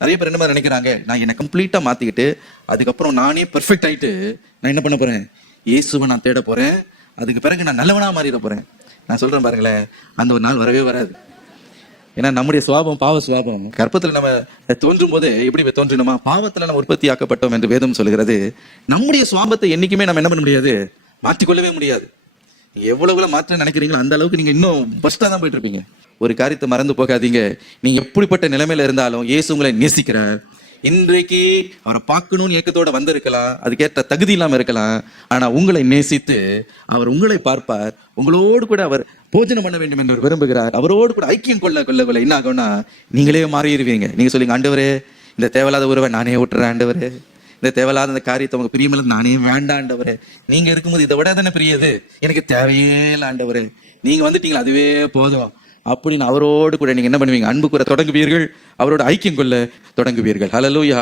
நிறைய பேர் என்ன மாதிரி நினைக்கிறாங்க, நான் என்னை கம்ப்ளீட்டா மாத்திக்கிட்டு அதுக்கப்புறம் நானே பெர்ஃபெக்ட் ஆயிட்டு நான் என்ன பண்ண போறேன், இயேசுவை நான் தேட போறேன், அதுக்கு பிறகு நான் நல்லவனா மாறிட போறேன். நான் சொல்றேன் பாருங்களேன், அந்த ஒரு நாள் வரவே வராது. ஏன்னா நம்முடைய சுவாபம் பாவ சுவாபம். கர்ப்பத்துல நம்ம தோன்றும் போது எப்படி தோன்றினோமா, பாவத்துல நம்ம உற்பத்தி ஆக்கப்பட்டோம் என்று வேதம் சொல்கிறது. நம்முடைய சுவாபத்தை என்னைக்குமே நம்ம என்ன பண்ண முடியாது, மாற்றிக்கொள்ளவே முடியாது. எவ்வளவு மாற்ற நினைக்கிறீங்களோ அந்த அளவுக்கு நீங்க இன்னும் ஃபர்ஸ்டா தான் போயிட்டு இருப்பீங்க. ஒரு காரியத்தை மறந்து போகாதீங்க, நீங்க எப்படிப்பட்ட நிலைமையில இருந்தாலும் இயேசு உங்களை நேசிக்கிறார். இன்றைக்கு அவரை பார்க்கணும்னு ஏக்கத்தோட வந்திருக்கலாம், அதுக்கேற்ற தகுதி இல்லாம இருக்கலாம், ஆனா உங்களை நேசித்து அவர் உங்களை பார்ப்பார், உங்களோடு கூட அவர் போஜனம் பண்ண வேண்டும் என்று விரும்புகிறார். அவரோடு கூட ஐக்கியம் கொள்ள கொள்ள கொள்ள என்ன ஆகும்னா நீங்களே மாறிடுவீங்க. நீங்க சொல்லுங்க, ஆண்டவரே இந்த தேவையில்லாத உறவை நானே விட்டுறேன், ஆண்டவரே இந்த தேவையில்லாத அந்த காரியத்தை உங்க பிரியமில்லை நானே வேண்டாம் ஆண்டவரே, நீங்க இருக்கும்போது இதை விட தானே பிரியது, எனக்கு தேவையே இல்லை ஆண்டவரே, நீங்க வந்துட்டீங்களா அதுவே போதும் அப்படின்னு அவரோடு கூட நீங்க என்ன பண்ணுவீங்க, அன்பு கூற தொடங்குவீர்கள், அவரோட ஐக்கியம் கொள்ள தொடங்குவீர்கள். ஹல்லேலூயா.